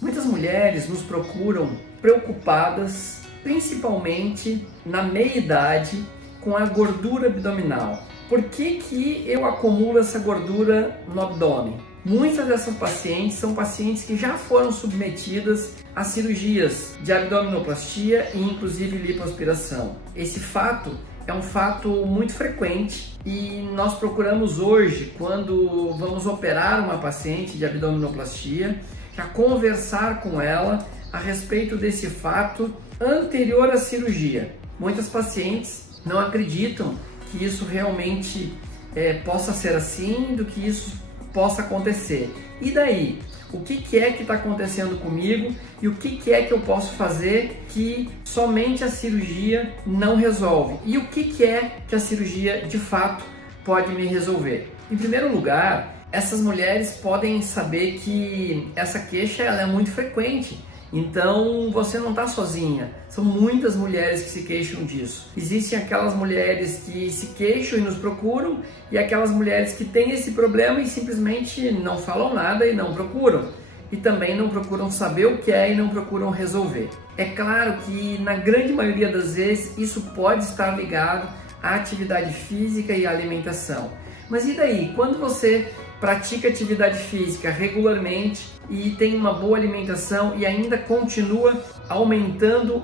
Muitas mulheres nos procuram preocupadas, principalmente na meia-idade, com a gordura abdominal. Por que eu acumulo essa gordura no abdômen? Muitas dessas pacientes são pacientes que já foram submetidas a cirurgias de abdominoplastia e inclusive lipoaspiração. Esse fato é um fato muito frequente e nós procuramos hoje, quando vamos operar uma paciente de abdominoplastia, já conversar com ela a respeito desse fato anterior à cirurgia. Muitas pacientes não acreditam que isso realmente possa ser assim, do que isso possa acontecer. E daí? O que é que está acontecendo comigo e o que é que eu posso fazer que somente a cirurgia não resolve? E o que é que a cirurgia de fato pode me resolver? Em primeiro lugar, essas mulheres podem saber que essa queixa ela é muito frequente. Então você não está sozinha, são muitas mulheres que se queixam disso. Existem aquelas mulheres que se queixam e nos procuram e aquelas mulheres que têm esse problema e simplesmente não falam nada e não procuram. E também não procuram saber o que é e não procuram resolver. É claro que na grande maioria das vezes isso pode estar ligado à atividade física e à alimentação. Mas e daí? Quando você pratica atividade física regularmente e tem uma boa alimentação e ainda continua aumentando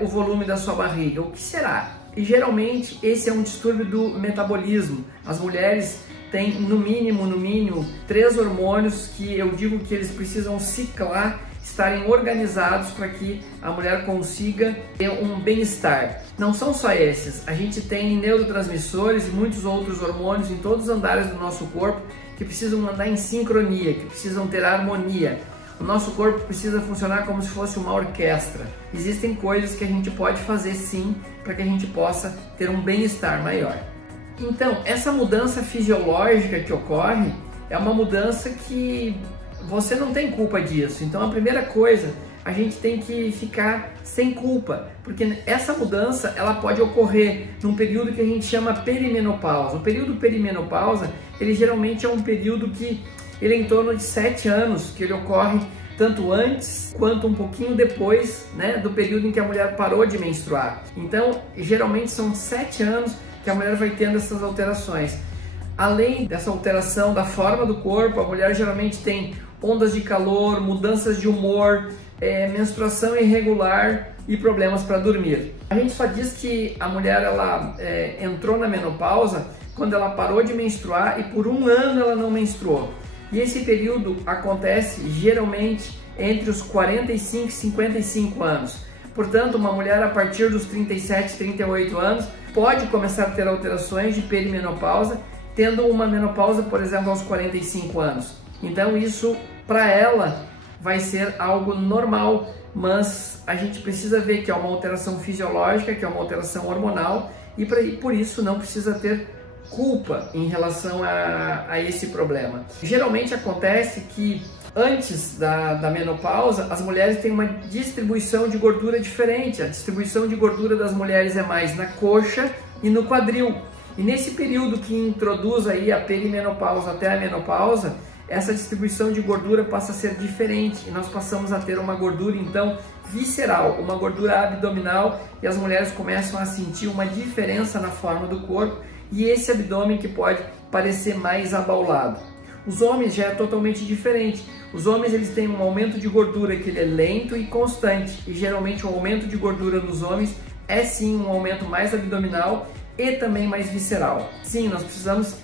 o volume da sua barriga, o que será? E geralmente esse é um distúrbio do metabolismo. As mulheres têm no mínimo 3 hormônios que eu digo que eles precisam ciclar, estarem organizados para que a mulher consiga ter um bem-estar. Não são só esses, a gente tem neurotransmissores e muitos outros hormônios em todos os andares do nosso corpo que precisam andar em sincronia, que precisam ter harmonia. O nosso corpo precisa funcionar como se fosse uma orquestra. Existem coisas que a gente pode fazer sim para que a gente possa ter um bem-estar maior. Então, essa mudança fisiológica que ocorre é uma mudança que você não tem culpa disso. Então, a primeira coisa, a gente tem que ficar sem culpa, porque essa mudança ela pode ocorrer num período que a gente chama perimenopausa. O período perimenopausa, ele geralmente é um período que ele é em torno de 7 anos, que ele ocorre tanto antes quanto um pouquinho depois, né, do período em que a mulher parou de menstruar. Então, geralmente são 7 anos que a mulher vai tendo essas alterações. Além dessa alteração da forma do corpo, a mulher geralmente tem ondas de calor, mudanças de humor, menstruação irregular e problemas para dormir. A gente só diz que a mulher ela entrou na menopausa quando ela parou de menstruar e por 1 ano ela não menstruou. E esse período acontece geralmente entre os 45 e 55 anos. Portanto, uma mulher a partir dos 37, 38 anos pode começar a ter alterações de perimenopausa, tendo uma menopausa, por exemplo, aos 45 anos. Então isso, para ela, vai ser algo normal, mas a gente precisa ver que é uma alteração fisiológica, que é uma alteração hormonal, e por isso não precisa ter culpa em relação a esse problema. Geralmente acontece que antes da menopausa, as mulheres têm uma distribuição de gordura diferente. A distribuição de gordura das mulheres é mais na coxa e no quadril. E nesse período que introduz aí a perimenopausa até a menopausa, essa distribuição de gordura passa a ser diferente e nós passamos a ter uma gordura então visceral, uma gordura abdominal, e as mulheres começam a sentir uma diferença na forma do corpo e esse abdômen que pode parecer mais abaulado. Os homens já é totalmente diferente. Os homens eles têm um aumento de gordura que ele é lento e constante, e geralmente o aumento de gordura nos homens é sim um aumento mais abdominal e também mais visceral. Sim, nós precisamos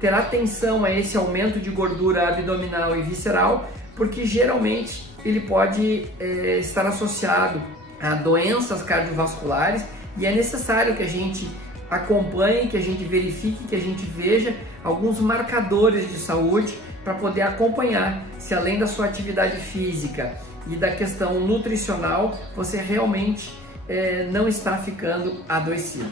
ter atenção a esse aumento de gordura abdominal e visceral, porque geralmente ele pode estar associado a doenças cardiovasculares e é necessário que a gente acompanhe, que a gente verifique, que a gente veja alguns marcadores de saúde para poder acompanhar se além da sua atividade física e da questão nutricional, você realmente não está ficando adoecido.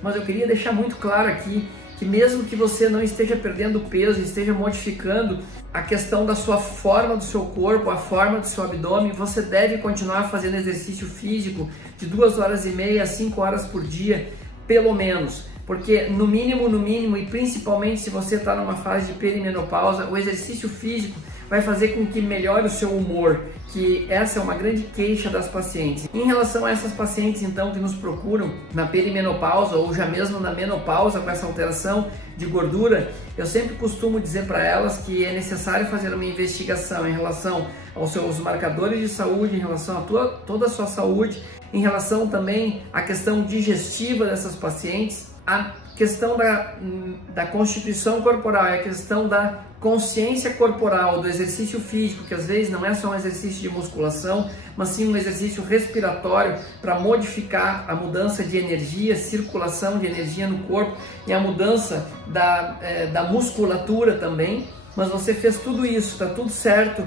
Mas eu queria deixar muito claro aqui que mesmo que você não esteja perdendo peso, esteja modificando a questão da sua forma do seu corpo, a forma do seu abdômen, você deve continuar fazendo exercício físico de 2h30 a 5 horas por dia, pelo menos. Porque no mínimo, e principalmente se você está numa fase de perimenopausa, o exercício físico vai fazer com que melhore o seu humor, que essa é uma grande queixa das pacientes. Em relação a essas pacientes, então, que nos procuram na perimenopausa ou já mesmo na menopausa com essa alteração de gordura, eu sempre costumo dizer para elas que é necessário fazer uma investigação em relação aos seus marcadores de saúde, em relação a toda a sua saúde, em relação também à questão digestiva dessas pacientes, a questão da constituição corporal, a questão da consciência corporal, do exercício físico, que às vezes não é só um exercício de musculação, mas sim um exercício respiratório para modificar a mudança de energia, circulação de energia no corpo e a mudança da musculatura também. Mas você fez tudo isso, está tudo certo,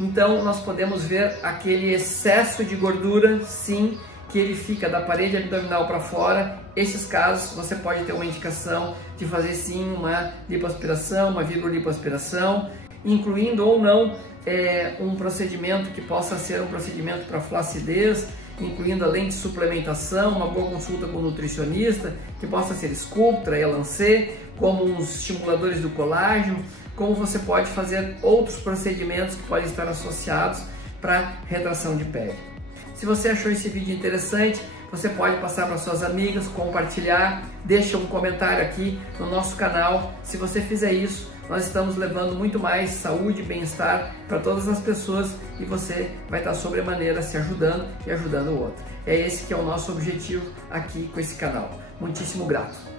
então nós podemos ver aquele excesso de gordura, sim, que ele fica da parede abdominal para fora. Esses casos você pode ter uma indicação de fazer sim uma lipoaspiração, uma virolipoaspiração, incluindo ou não um procedimento que possa ser um procedimento para flacidez, incluindo além de suplementação, uma boa consulta com o nutricionista, que possa ser Sculptra, Elancê, como uns estimuladores do colágeno, como você pode fazer outros procedimentos que podem estar associados para retração de pele. Se você achou esse vídeo interessante, você pode passar para suas amigas, compartilhar, deixa um comentário aqui no nosso canal. Se você fizer isso, nós estamos levando muito mais saúde e bem-estar para todas as pessoas e você vai estar sobremaneira se ajudando e ajudando o outro. É esse que é o nosso objetivo aqui com esse canal. Muitíssimo grato.